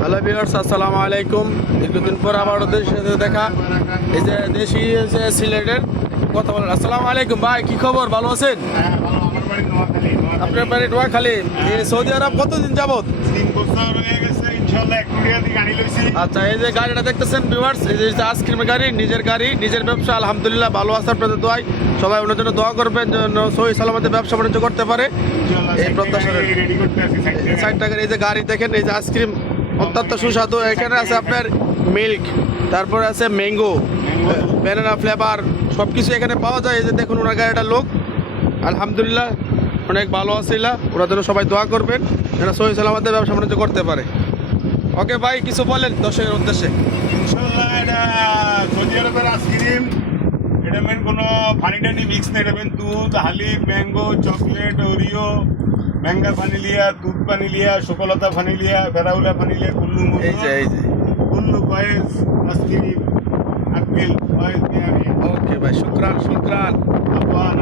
Hello viewers, আসসালামু আলাইকুম। দীর্ঘদিন পর আবার ওদের সাথে দেখা। এই যে দেশি হচ্ছে সিলেটের কথা বলেন। আসসালামু আলাইকুম ভাই, কি খবর? ভালো আছেন? আপনার বাড়ি নোয়াখালী। এই সৌদি আরব কতদিন যাবত? আচ্ছা, এই যে গাড়িটা দেখতেছেন ভিউয়ার্স, এই যে আইসক্রিমের গাড়ি, নিজের গাড়ি, নিজের ব্যবসা। আলহামদুলিল্লাহ ভালো আছে, আপনাদের দোয়ায় সবাই ওনার জন্য দোয়া করবেন যেন সহি সালামতে ব্যবসা বাণিজ্য করতে পারে। এই প্রত্যাশা। 60 টাকার এই যে গাড়ি দেখেন, এই যে আইসক্রিম অত্যন্ত সুস্বাদু। এখানে আছে আপনার মিল্ক, তারপরে আছে ম্যাঙ্গো, ব্যানানা ফ্লেভার, সব কিছু এখানে পাওয়া যায়। এই যে দেখুন ওনার গাড়িটার লোক। আলহামদুলিল্লাহ অনেক ভালো আছিল। ওনার জন্য সবাই দোয়া করবেন যেন সহি সালামতে ব্যবসা বাণিজ্য করতে পারে। ওকে ভাই, কিছু বলেন দর্শকের উদ্দেশ্যে। ইনশাল্লাহ এটা সৌদি আরবের আইসক্রিম। এটা মেন কোনো পানি টানি মিক্স নেই। এটা মেন দুধ, haleem, mango, chocolate, Oreo, mango vanilla, দুধ ভানিলিয়া, সুকলতা ভানিলিয়া, ফেরাউলা ভানিলিয়া, কুল্লু এই যে কুল্লু কয়েস আইসক্রিম, আপেল কয়েস। ওকে ভাই, শুক্রান শুক্রান। আপান